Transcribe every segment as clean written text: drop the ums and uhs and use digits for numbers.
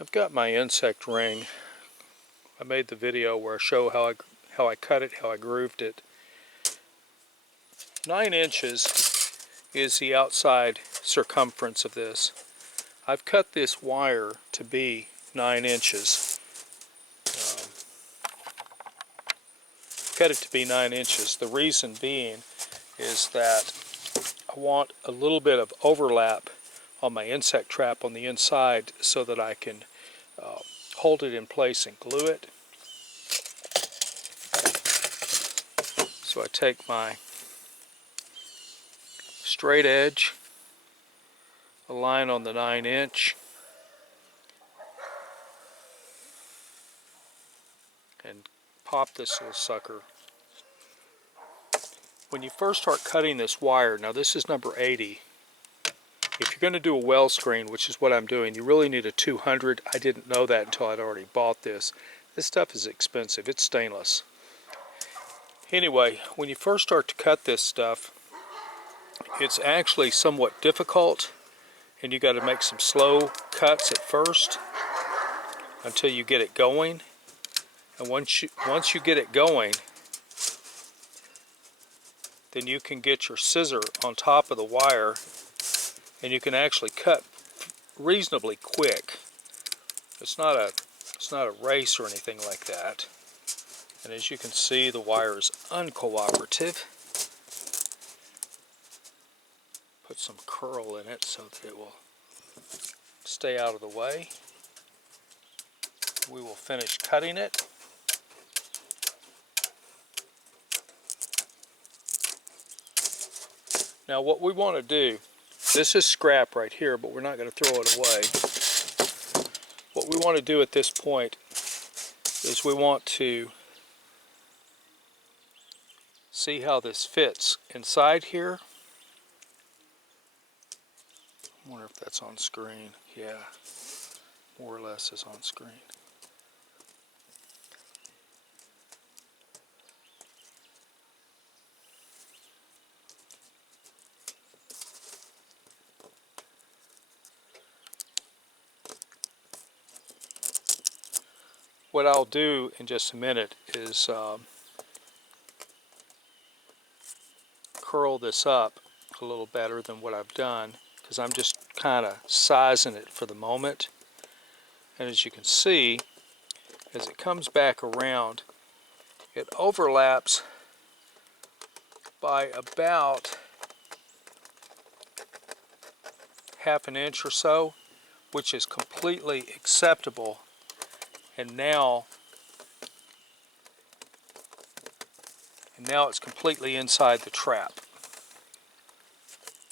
I've got my insect ring. I made the video where I show how I cut it, how I grooved it. 9 inches is the outside circumference of this. I've cut this wire to be 9 inches. Cut it to be 9 inches. The reason being is that I want a little bit of overlap on my insect trap on the inside so that I can hold it in place and glue it. So I take my straight edge, a line on the 9 inch, and pop this little sucker. When you first start cutting this wire, now this is number 80. If you're going to do a well screen, which is what I'm doing, you really need a 200. I didn't know that until I'd already bought this. This stuff is expensive. It's stainless. Anyway, when you first start to cut this stuff, it's actually somewhat difficult, and you got to make some slow cuts at first until you get it going. And once you get it going, then you can get your scissor on top of the wire and you can actually cut reasonably quick. It's not a race or anything like that. And as you can see, the wire is uncooperative. Put some curl in it so that it will stay out of the way. We will finish cutting it. Now what we want to do, this is scrap right here, but we're not going to throw it away. What we want to do at this point is we want to see how this fits inside here. I wonder if that's on screen. Yeah, more or less is on screen. What I'll do in just a minute is curl this up a little better than what I've done, because I'm just kind of sizing it for the moment. And as you can see, as it comes back around, it overlaps by about ½ an inch or so, which is completely acceptable. And now it's completely inside the trap.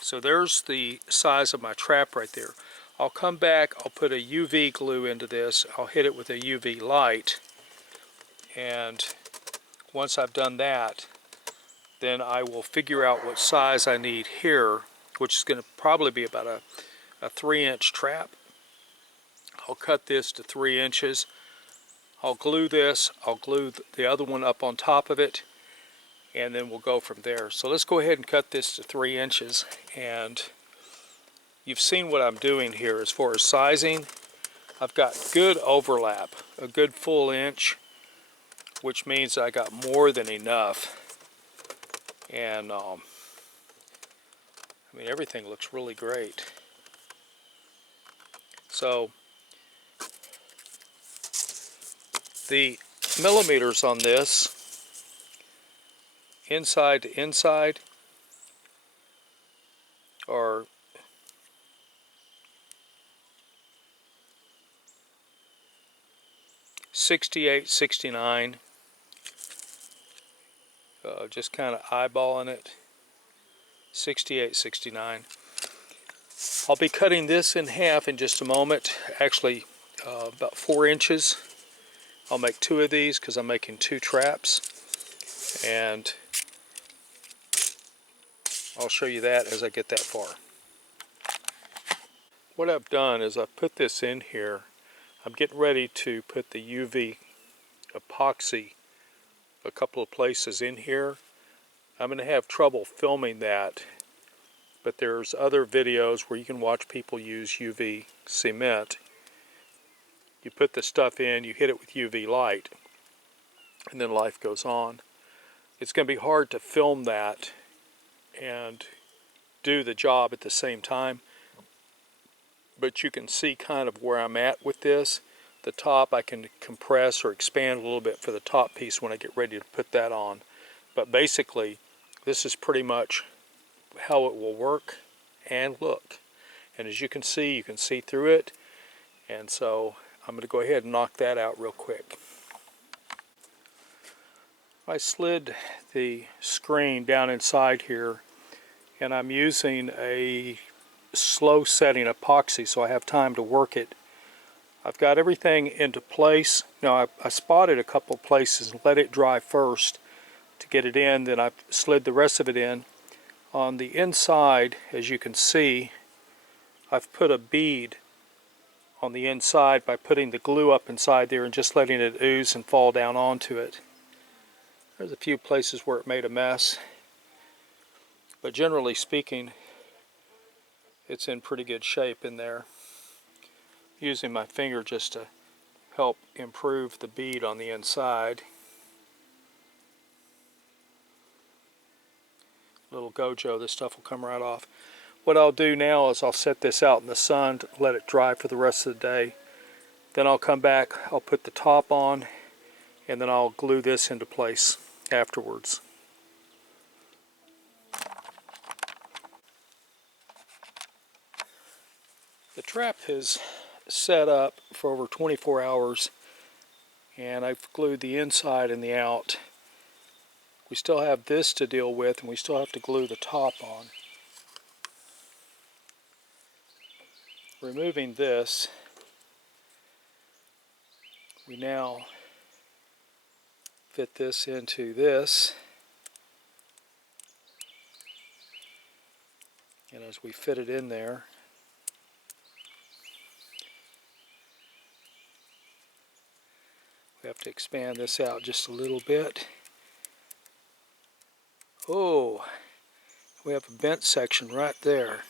So there's the size of my trap right there. I'll come back, I'll put a UV glue into this, I'll hit it with a UV light, and once I've done that, then I will figure out what size I need here, which is going to probably be about a 3-inch trap. I'll cut this to 3 inches. I'll glue this, I'll glue the other one up on top of it, and then we'll go from there. So let's go ahead and cut this to 3 inches, and you've seen what I'm doing here as far as sizing. I've got good overlap, a good full inch, which means I got more than enough. And I mean, everything looks really great. So the millimeters on this, inside to inside, are 68, 69. Just kind of eyeballing it. 68, 69. I'll be cutting this in half in just a moment. Actually, about 4 inches. I'll make 2 of these because I'm making 2 traps, and I'll show you that as I get that far. What I've done is I've put this in here. I'm getting ready to put the UV epoxy a couple of places in here. I'm going to have trouble filming that, but there's other videos where you can watch people use UV cement. you put the stuff in, you hit it with UV light, and then life goes on. It's going to be hard to film that and do the job at the same time, but you can see kind of where I'm at with this. The top I can compress or expand a little bit for the top piece when I get ready to put that on. But basically, this is pretty much how it will work and look. And as you can see through it. And so I'm going to go ahead and knock that out real quick. I slid the screen down inside here, and I'm using a slow setting epoxy so I have time to work it. I've got everything into place. Now I spotted a couple places and let it dry first to get it in, then I've slid the rest of it in. On the inside, as you can see, I've put a bead on the inside by putting the glue up inside there and just letting it ooze and fall down onto it. There's a few places where it made a mess, but generally speaking, it's in pretty good shape in there. Using my finger just to help improve the bead on the inside. Little Gojo, this stuff will come right off. What I'll do now is I'll set this out in the sun to let it dry for the rest of the day. Then I'll come back, I'll put the top on, and then I'll glue this into place afterwards. The trap has set up for over 24 hours, and I've glued the inside and the out. We still have this to deal with, and we still have to glue the top on. Removing this, we now fit this into this, and as we fit it in there, we have to expand this out just a little bit. Oh, we have a bent section right there.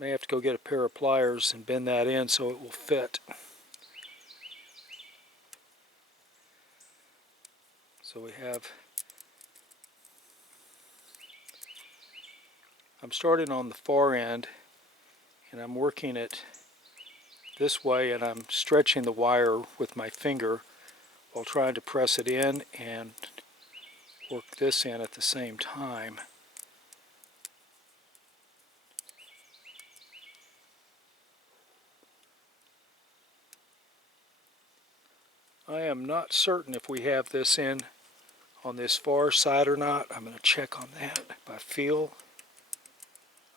May have to go get a pair of pliers and bend that in so it will fit. So we have, I'm starting on the far end and I'm working it this way, and I'm stretching the wire with my finger while trying to press it in and work this in at the same time. I am not certain if we have this in on this far side or not. I'm going to check on that by feel.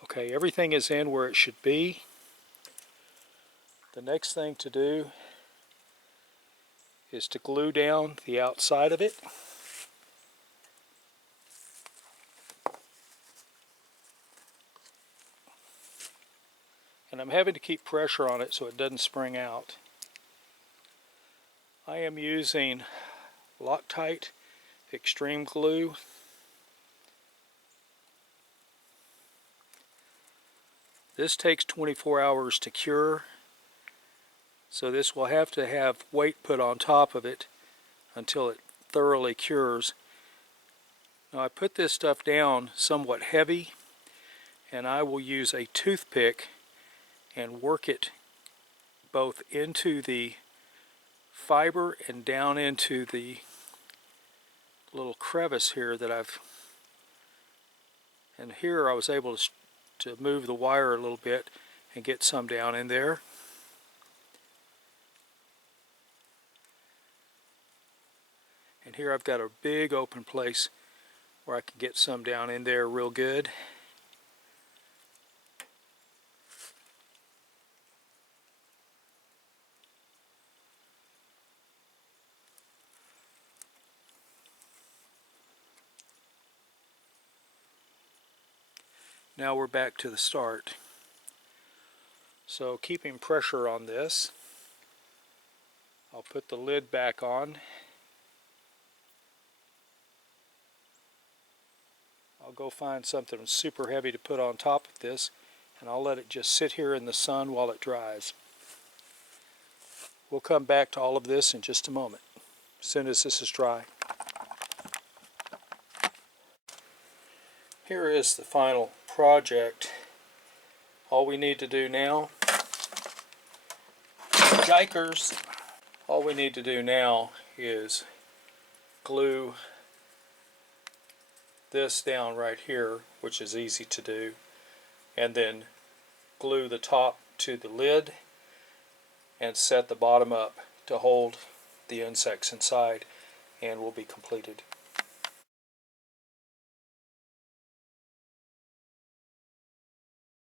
Okay, everything is in where it should be. The next thing to do is to glue down the outside of it. And I'm having to keep pressure on it so it doesn't spring out. I am using Loctite Extreme Glue. This takes 24 hours to cure, so this will have to have weight put on top of it until it thoroughly cures. Now I put this stuff down somewhat heavy, and I will use a toothpick and work it both into the fiber and down into the little crevice here that I've, and here I was able to move the wire a little bit and get some down in there. And here I've got a big open place where I can get some down in there real good. Now we're back to the start. So keeping pressure on this, I'll put the lid back on. I'll go find something super heavy to put on top of this, and I'll let it just sit here in the sun while it dries. we'll come back to all of this in just a moment, as soon as this is dry. Here is the final project. All we need to do now, yikers, all we need to do now is glue this down right here, which is easy to do, and then glue the top to the lid and set the bottom up to hold the insects inside, and we'll be completed.